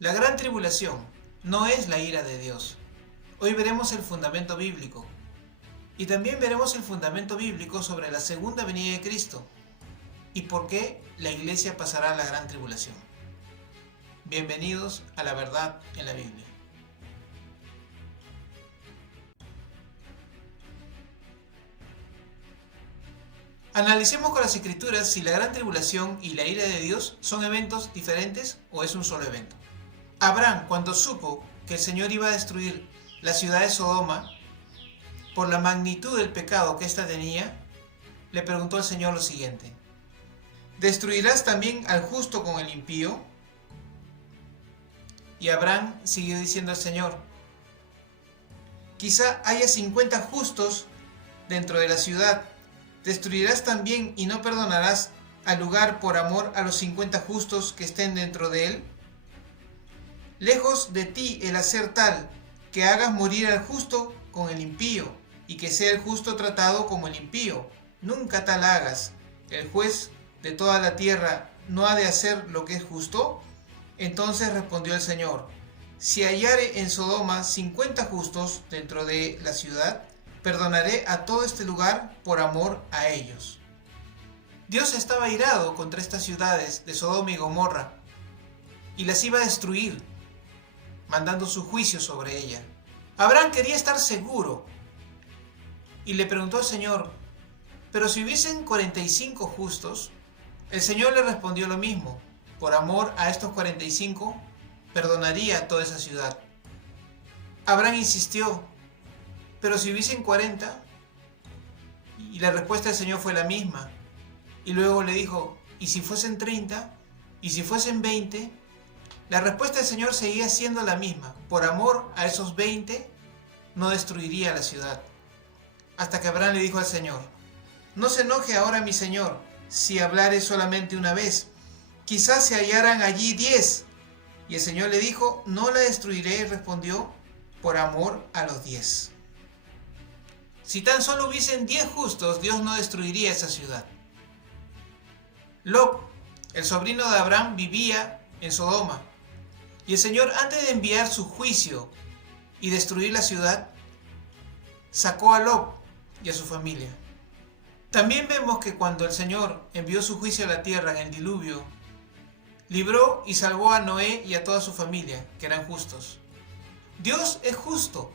La gran tribulación no es la ira de Dios. Hoy veremos el fundamento bíblico. Y también veremos el fundamento bíblico sobre la segunda venida de Cristo y por qué la iglesia pasará la gran tribulación. Bienvenidos a la verdad en la Biblia. Analicemos con las escrituras si la gran tribulación y la ira de Dios son eventos diferentes o es un solo evento. Abraham, cuando supo que el Señor iba a destruir la ciudad de Sodoma por la magnitud del pecado que ésta tenía, le preguntó al Señor lo siguiente: ¿destruirás también al justo con el impío? Y Abraham siguió diciendo al Señor: quizá haya 50 justos dentro de la ciudad. ¿Destruirás también y no perdonarás al lugar por amor a los 50 justos que estén dentro de él? Lejos de ti el hacer tal, que hagas morir al justo con el impío, y que sea el justo tratado como el impío. Nunca tal hagas. ¿El juez de toda la tierra no ha de hacer lo que es justo? Entonces respondió el Señor: si hallare en Sodoma 50 justos dentro de la ciudad, perdonaré a todo este lugar por amor a ellos. Dios estaba airado contra estas ciudades de Sodoma y Gomorra y las iba a destruir, mandando su juicio sobre ella. Abraham quería estar seguro y le preguntó al Señor: pero si hubiesen 45 justos. El Señor le respondió lo mismo: por amor a estos 45 perdonaría a toda esa ciudad. Abraham insistió: pero si hubiesen 40. Y la respuesta del Señor fue la misma. Y luego le dijo: ¿y si fuesen 30? ¿Y si fuesen 20? La respuesta del Señor seguía siendo la misma: por amor a esos 20 no destruiría la ciudad. Hasta que Abraham le dijo al Señor: no se enoje ahora mi Señor si hablare solamente una vez. Quizás se hallaran allí 10. Y el Señor le dijo: no la destruiré, respondió, por amor a los 10. Si tan solo hubiesen 10 justos, Dios no destruiría esa ciudad. Lot, el sobrino de Abraham, vivía en Sodoma. Y el Señor, antes de enviar su juicio y destruir la ciudad, sacó a Lot y a su familia. También vemos que cuando el Señor envió su juicio a la tierra en el diluvio, libró y salvó a Noé y a toda su familia, que eran justos. Dios es justo,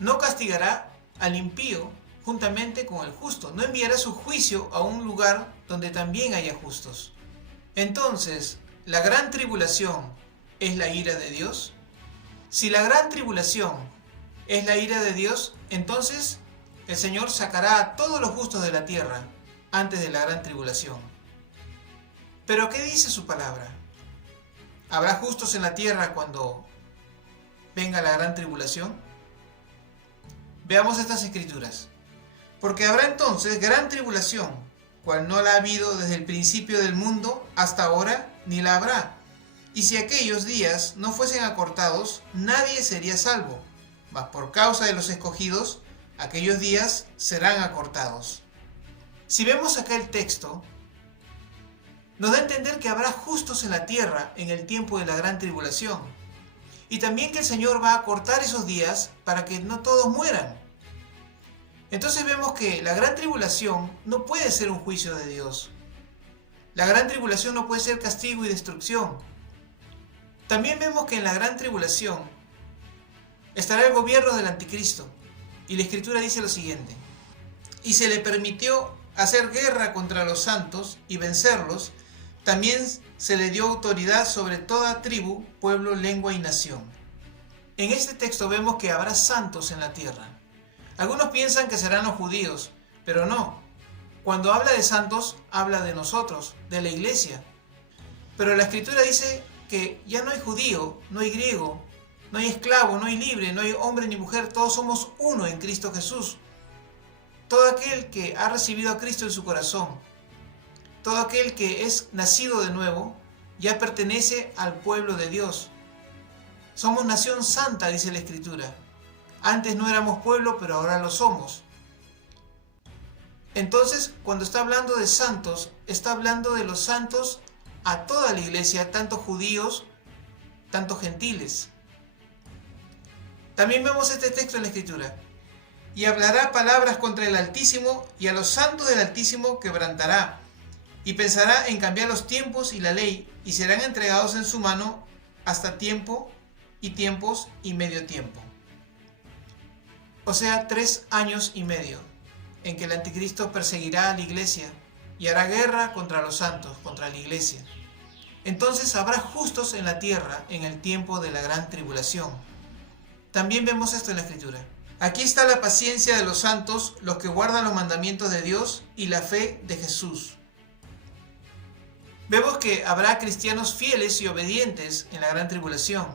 no castigará al impío juntamente con el justo, no enviará su juicio a un lugar donde también haya justos. Entonces, ¿la gran tribulación es la ira de Dios? Si la gran tribulación es la ira de Dios, entonces el Señor sacará a todos los justos de la tierra antes de la gran tribulación. ¿Pero qué dice su palabra? ¿Habrá justos en la tierra cuando venga la gran tribulación? Veamos estas escrituras. Porque habrá entonces gran tribulación, cual no la ha habido desde el principio del mundo hasta ahora, ni la habrá. Y si aquellos días no fuesen acortados, nadie sería salvo. Mas por causa de los escogidos, aquellos días serán acortados. Si vemos acá el texto, nos da a entender que habrá justos en la tierra en el tiempo de la gran tribulación. Y también que el Señor va a acortar esos días para que no todos mueran. Entonces vemos que la gran tribulación no puede ser un juicio de Dios. La gran tribulación no puede ser castigo y destrucción. También vemos que en la gran tribulación estará el gobierno del anticristo. Y la Escritura dice lo siguiente: y se le permitió hacer guerra contra los santos y vencerlos. También se le dio autoridad sobre toda tribu, pueblo, lengua y nación. En este texto vemos que habrá santos en la tierra. Algunos piensan que serán los judíos, pero no. Cuando habla de santos, habla de nosotros, de la iglesia. Pero la Escritura dice que ya no hay judío, no hay griego, no hay esclavo, no hay libre, no hay hombre ni mujer, todos somos uno en Cristo Jesús. Todo aquel que ha recibido a Cristo en su corazón, todo aquel que es nacido de nuevo, ya pertenece al pueblo de Dios. Somos nación santa, dice la Escritura. Antes no éramos pueblo, pero ahora lo somos. Entonces, cuando está hablando de santos, está hablando de los santos a toda la iglesia, tanto judíos, tanto gentiles. También vemos este texto en la Escritura. Y hablará palabras contra el Altísimo, y a los santos del Altísimo quebrantará, y pensará en cambiar los tiempos y la ley, y serán entregados en su mano hasta tiempo y tiempos y medio tiempo. O sea, 3 años y medio, en que el anticristo perseguirá a la iglesia y hará guerra contra los santos, contra la iglesia. Entonces habrá justos en la tierra en el tiempo de la gran tribulación. También vemos esto en la Escritura. Aquí está la paciencia de los santos, los que guardan los mandamientos de Dios y la fe de Jesús. Vemos que habrá cristianos fieles y obedientes en la gran tribulación.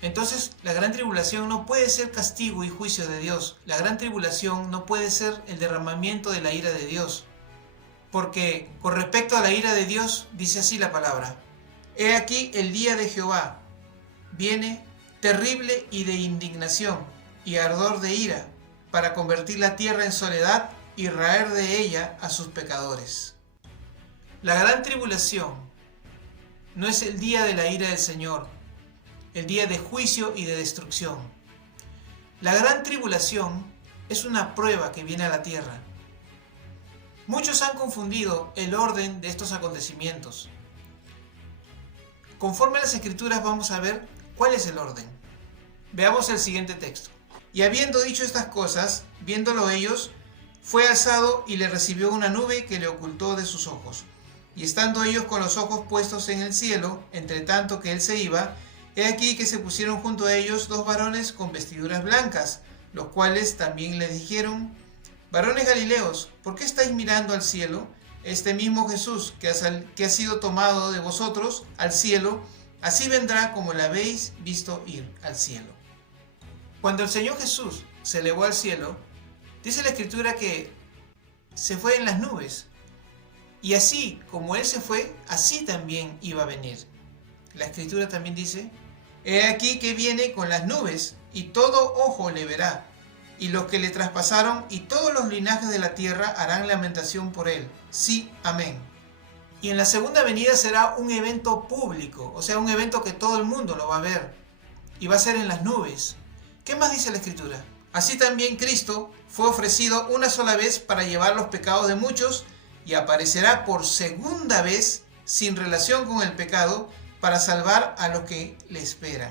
Entonces, la gran tribulación no puede ser castigo y juicio de Dios. La gran tribulación no puede ser el derramamiento de la ira de Dios. Porque con respecto a la ira de Dios, dice así la palabra: He aquí el día de Jehová viene terrible y de indignación y ardor de ira, para convertir la tierra en soledad y raer de ella a sus pecadores. La gran tribulación no es el día de la ira del Señor, el día de juicio y de destrucción. La gran tribulación es una prueba que viene a la tierra. Muchos han confundido el orden de estos acontecimientos. Conforme a las Escrituras vamos a ver cuál es el orden. Veamos el siguiente texto. Y habiendo dicho estas cosas, viéndolo ellos, fue alzado y le recibió una nube que le ocultó de sus ojos. Y estando ellos con los ojos puestos en el cielo, entre tanto que él se iba, he aquí que se pusieron junto a ellos 2 varones con vestiduras blancas, los cuales también les dijeron: Varones Galileos, ¿por qué estáis mirando al cielo? Este mismo Jesús que ha sido tomado de vosotros al cielo, así vendrá como le habéis visto ir al cielo. Cuando el Señor Jesús se elevó al cielo, dice la Escritura que se fue en las nubes. Y así como Él se fue, así también iba a venir. La Escritura también dice: He aquí que viene con las nubes, y todo ojo le verá, y los que le traspasaron y todos los linajes de la tierra harán lamentación por Él. Sí, amén. Y en la segunda venida será un evento público, o sea, un evento que todo el mundo lo va a ver, y va a ser en las nubes. ¿Qué más dice la Escritura? Así también Cristo fue ofrecido una sola vez para llevar los pecados de muchos, y aparecerá por segunda vez sin relación con el pecado para salvar a los que le esperan.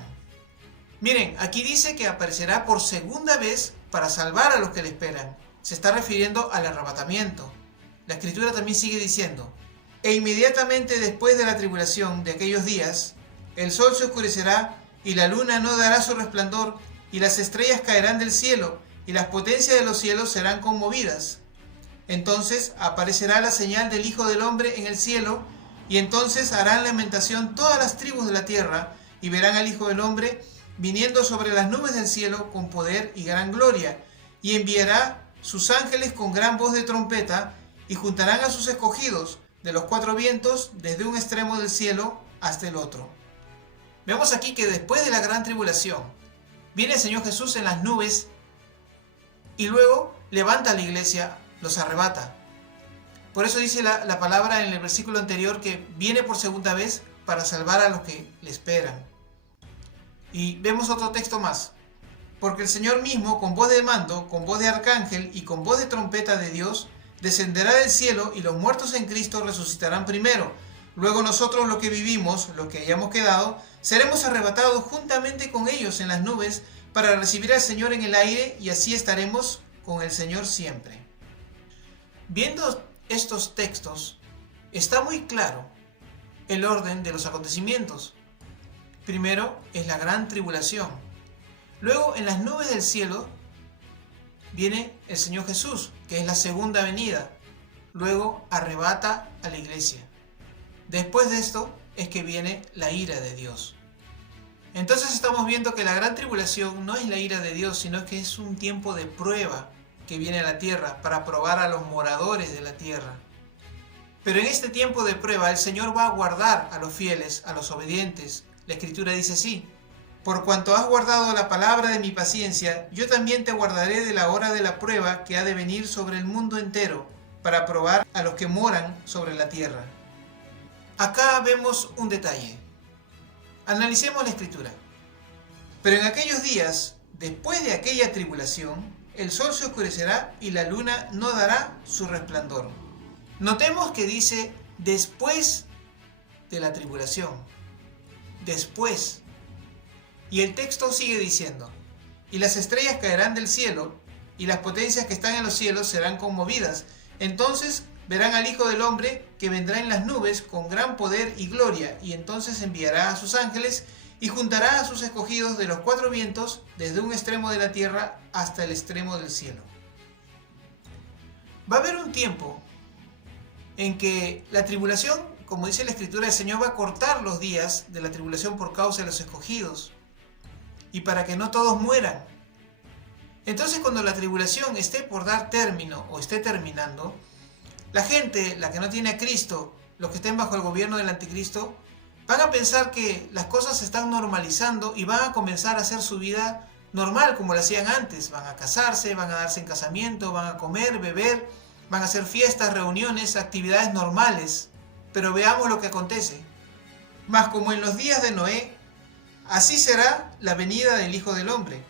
Miren, aquí dice que aparecerá por segunda vez para salvar a los que le esperan. Se está refiriendo al arrebatamiento. La Escritura también sigue diciendo: E inmediatamente después de la tribulación de aquellos días, el sol se oscurecerá y la luna no dará su resplandor, y las estrellas caerán del cielo, y las potencias de los cielos serán conmovidas. Entonces aparecerá la señal del Hijo del Hombre en el cielo, y entonces harán lamentación todas las tribus de la tierra, y verán al Hijo del Hombre viniendo sobre las nubes del cielo con poder y gran gloria, y enviará sus ángeles con gran voz de trompeta, y juntarán a sus escogidos de los 4 vientos, desde un extremo del cielo hasta el otro. Vemos aquí que después de la gran tribulación, viene el Señor Jesús en las nubes, y luego levanta a la iglesia, los arrebata. Por eso dice la palabra en el versículo anterior que viene por segunda vez para salvar a los que le esperan. Y vemos otro texto más. Porque el Señor mismo, con voz de mando, con voz de arcángel y con voz de trompeta de Dios, descenderá del cielo, y los muertos en Cristo resucitarán primero. Luego nosotros, los que vivimos, los que hayamos quedado, seremos arrebatados juntamente con ellos en las nubes para recibir al Señor en el aire, y así estaremos con el Señor siempre. Viendo estos textos, está muy claro el orden de los acontecimientos. Primero es la gran tribulación. Luego, en las nubes del cielo, viene el Señor Jesús, que es la segunda venida. Luego arrebata a la iglesia. Después de esto es que viene la ira de Dios. Entonces estamos viendo que la gran tribulación no es la ira de Dios, sino que es un tiempo de prueba que viene a la tierra para probar a los moradores de la tierra. Pero en este tiempo de prueba el Señor va a guardar a los fieles, a los obedientes. La Escritura dice así: Por cuanto has guardado la palabra de mi paciencia, yo también te guardaré de la hora de la prueba que ha de venir sobre el mundo entero, para probar a los que moran sobre la tierra. Acá vemos un detalle. Analicemos la escritura. Pero en aquellos días, después de aquella tribulación, el sol se oscurecerá y la luna no dará su resplandor. Notemos que dice después de la tribulación. Después. Y el texto sigue diciendo, y las estrellas caerán del cielo, y las potencias que están en los cielos serán conmovidas. Entonces verán al Hijo del Hombre que vendrá en las nubes con gran poder y gloria, y entonces enviará a sus ángeles y juntará a sus escogidos de los cuatro vientos, desde un extremo de la tierra hasta el extremo del cielo. Va a haber un tiempo en que la tribulación, como dice la Escritura, el Señor va a cortar los días de la tribulación por causa de los escogidos, y para que no todos mueran. Entonces, cuando la tribulación esté por dar término o esté terminando, la gente, la que no tiene a Cristo, los que estén bajo el gobierno del anticristo, van a pensar que las cosas se están normalizando y van a comenzar a hacer su vida normal como lo hacían antes. Van a casarse, van a darse en casamiento, van a comer, beber, van a hacer fiestas, reuniones, actividades normales. Pero veamos lo que acontece. Mas como en los días de Noé, así será la venida del Hijo del Hombre.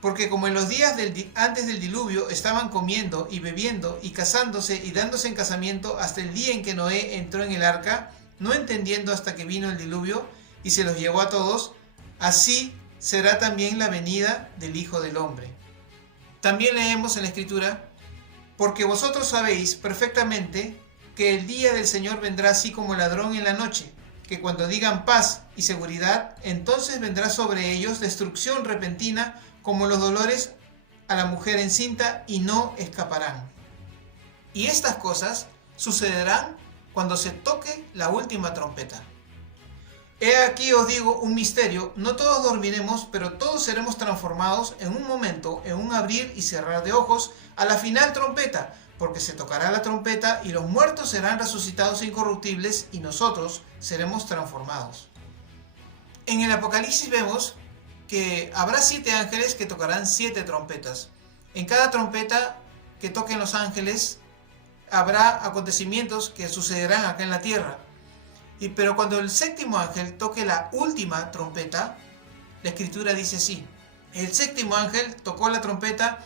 Porque como en los días antes del diluvio estaban comiendo y bebiendo y casándose y dándose en casamiento hasta el día en que Noé entró en el arca, no entendiendo hasta que vino el diluvio y se los llevó a todos, así será también la venida del Hijo del Hombre. También leemos en la Escritura, porque vosotros sabéis perfectamente que el día del Señor vendrá así como ladrón en la noche, que cuando digan paz y seguridad, entonces vendrá sobre ellos destrucción repentina como los dolores a la mujer encinta y no escaparán. Y estas cosas sucederán cuando se toque la última trompeta. He aquí os digo un misterio, no todos dormiremos, pero todos seremos transformados en un momento, en un abrir y cerrar de ojos, a la final trompeta, porque se tocará la trompeta y los muertos serán resucitados incorruptibles y nosotros seremos transformados. En el Apocalipsis vemos que habrá 7 ángeles que tocarán 7 trompetas. En cada trompeta que toquen los ángeles habrá acontecimientos que sucederán acá en la tierra. Pero cuando el séptimo ángel toque la última trompeta, la Escritura dice así: el séptimo ángel tocó la trompeta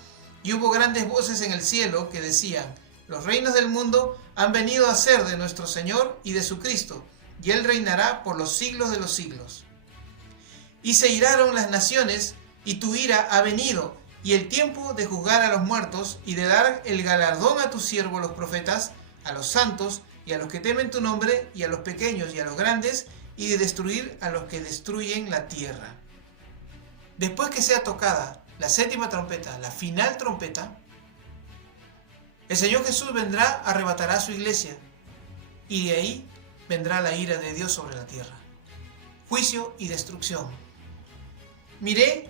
y hubo grandes voces en el cielo que decían: los reinos del mundo han venido a ser de nuestro Señor y de su Cristo, y Él reinará por los siglos de los siglos. Y se iraron las naciones, y tu ira ha venido, y el tiempo de juzgar a los muertos, y de dar el galardón a tus siervos los profetas, a los santos, y a los que temen tu nombre, y a los pequeños y a los grandes, y de destruir a los que destruyen la tierra. Después que sea tocada la séptima trompeta, la final trompeta, el Señor Jesús vendrá, arrebatará a su iglesia, y de ahí vendrá la ira de Dios sobre la tierra. Juicio y destrucción. Miré,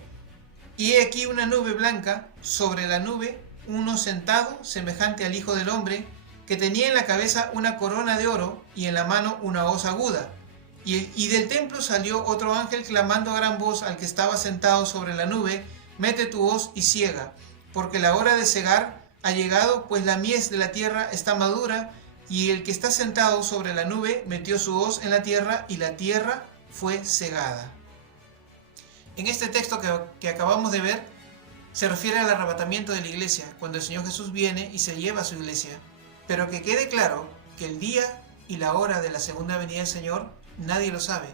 y he aquí una nube blanca, sobre la nube uno sentado, semejante al Hijo del Hombre, que tenía en la cabeza una corona de oro y en la mano una hoz aguda. Y del templo salió otro ángel clamando a gran voz al que estaba sentado sobre la nube: mete tu hoz y siega, porque la hora de segar ha llegado, pues la mies de la tierra está madura. Y el que está sentado sobre la nube metió su hoz en la tierra, y la tierra fue segada. En este texto que acabamos de ver, se refiere al arrebatamiento de la iglesia, cuando el Señor Jesús viene y se lleva a su iglesia. Pero que quede claro que el día y la hora de la segunda venida del Señor nadie lo sabe.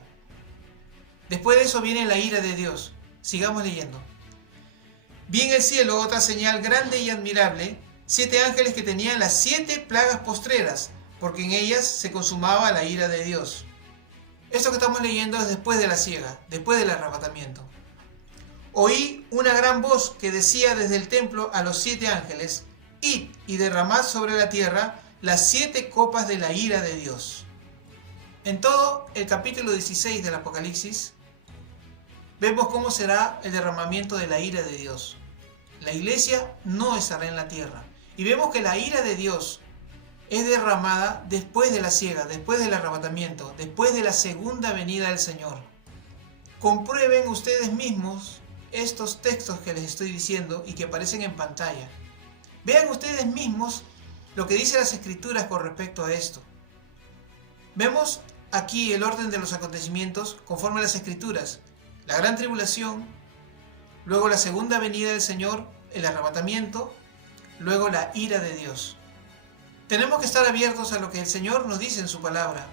Después de eso viene la ira de Dios. Sigamos leyendo. Vi en el cielo otra señal grande y admirable, 7 ángeles que tenían las 7 plagas postreras, porque en ellas se consumaba la ira de Dios. Esto que estamos leyendo es después de la siega, después del arrebatamiento. Oí una gran voz que decía desde el templo a los 7 ángeles: id y derramad sobre la tierra las 7 copas de la ira de Dios. En todo el capítulo 16 del Apocalipsis vemos cómo será el derramamiento de la ira de Dios. La iglesia no estará en la tierra. Y vemos que la ira de Dios es derramada después de la siega, después del arrebatamiento, después de la segunda venida del Señor. Comprueben ustedes mismos estos textos que les estoy diciendo y que aparecen en pantalla. Vean ustedes mismos lo que dicen las Escrituras con respecto a esto. Vemos aquí el orden de los acontecimientos conforme a las Escrituras: la gran tribulación, luego la segunda venida del Señor, el arrebatamiento, luego la ira de Dios. Tenemos que estar abiertos a lo que el Señor nos dice en su palabra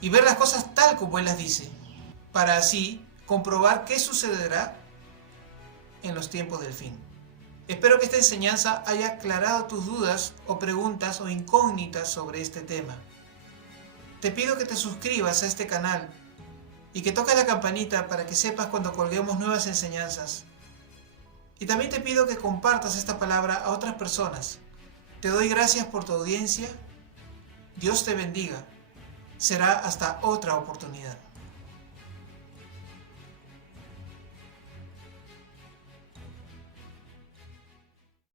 y ver las cosas tal como Él las dice, para así comprobar qué sucederá en los tiempos del fin. Espero que esta enseñanza haya aclarado tus dudas o preguntas o incógnitas sobre este tema. Te pido que te suscribas a este canal y que toques la campanita para que sepas cuando colguemos nuevas enseñanzas. Y también te pido que compartas esta palabra a otras personas. Te doy gracias por tu audiencia. Dios te bendiga. Será hasta otra oportunidad.